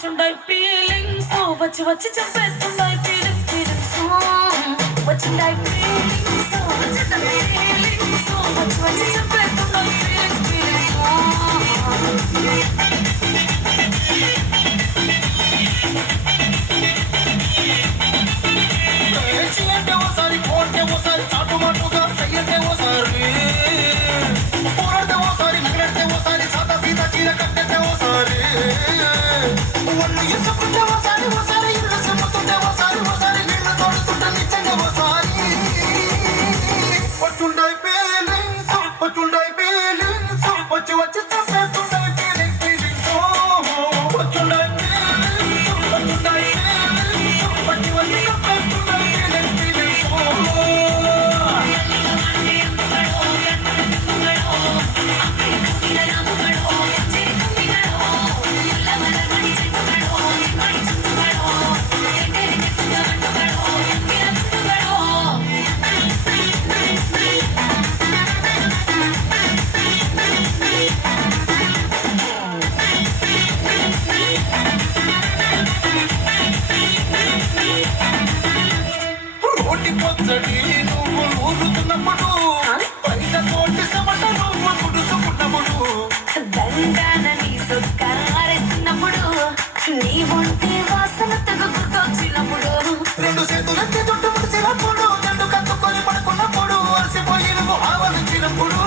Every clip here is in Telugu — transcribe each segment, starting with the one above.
వచ్చుండై ఫీలింగ్స్ వచ్చి వచ్చి చంపేస్తుండై ఫీలింగ్స్ ఫీలింగ్స్ వచ్చుండై ఫీలింగ్స్ వచ్చుండై ఫీలింగ్స్ వచ్చి వచ్చి చంపేస్తుండై ఫీలింగ్స్ ఫీలింగ్స్ అంటే ఓసారి కోటే ఓసారి చాటుమాటుగా సయ్యంటే ఓసారి పోరాడితే ఓసారి నగలడితే ఓసారి సాదా సీదా చీర కట్టెతే ఓసారి ఒళ్ళు ఇసుకుంటే ఓసారి ఓసారి ఇల్లు చెప్పుతుంటే ఓసారి ఓసారి నీళ్లు తోడుతుంటే నిజంగా ఓసారి వచ్చుండై ఫీలింగ్స్ వచ్చుండై ఫీలింగ్స్ వచ్చి వచ్చి చంపేస్తుండై ఫీలింగ్స్ ఫీలింగ్స్ వచ్చుండై ఫీలింగ్స్ వచ్చుండై ఫీలింగ్స్ వచ్చి వచ్చి చంపేస్తుండై ఫీలింగ్స్ ఫీలింగ్స్ రోటి పొచ్చడి నువ్వు ఊరుతున్నప్పుడు పైన కోటి సమట నువ్వు గుడుచుకున్నప్పుడు దండాన నీ సొక్కారేస్తున్నప్పుడు నీ ఒంటి వాసన తెగ గుర్తొచ్చినప్పుడు రెండు చేతులెత్తి చుట్టు ముడిచినప్పుడు జండు కత్తుకొని పడుకున్నప్పుడు అలసిపోయి నువ్వు ఆవలించినప్పుడు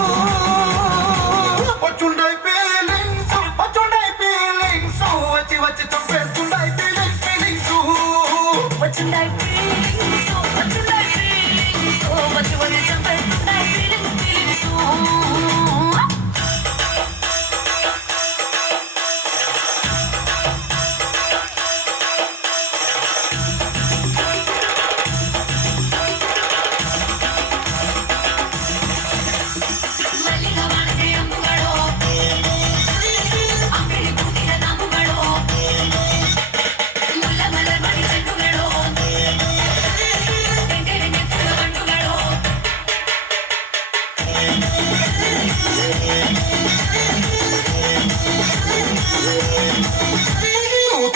వచ్చుండై ఫీలింగ్స్ వచ్చుండై ఫీలింగ్స్ వచ్చి వచ్చి చంపేస్తుండై ఫీలింగ్స్ ఫీలింగ్స్ వచ్చుండై ఫీలింగ్స్ వచ్చుండై ఫీలింగ్స్ వచ్చి వచ్చి చంపేస్తుండై ఫీలింగ్స్ ఫీలింగ్స్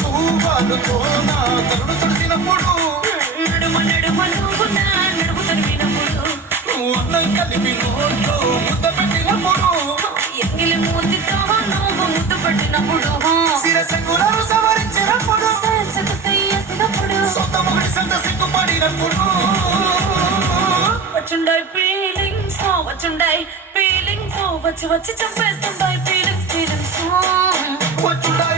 తూవాలుతో నా తరుడు తడిసినప్పుడు నడుమ నడుమ నువ్వు నా నడుము తరిమినప్పుడు నువ్వు అన్నం కలిపి నోట్లో ముద్ద పెట్టినప్పుడు ఎంగిలి మూతితో నువ్వు ముద్దు పట్టినప్పుడు శిరసంగులను సవరించినప్పుడు సరసత చేసినప్పుడు సొంత మొగడి సంత సిగ్గుపడినప్పుడు వచ్చుండై ఫీలింగ్స్ వచ్చుండై ఫీలింగ్స్ వచ్చి వచ్చి చంపేస్తుండై ఫీలింగ్స్ ఫీలింగ్స్ వచ్చుండై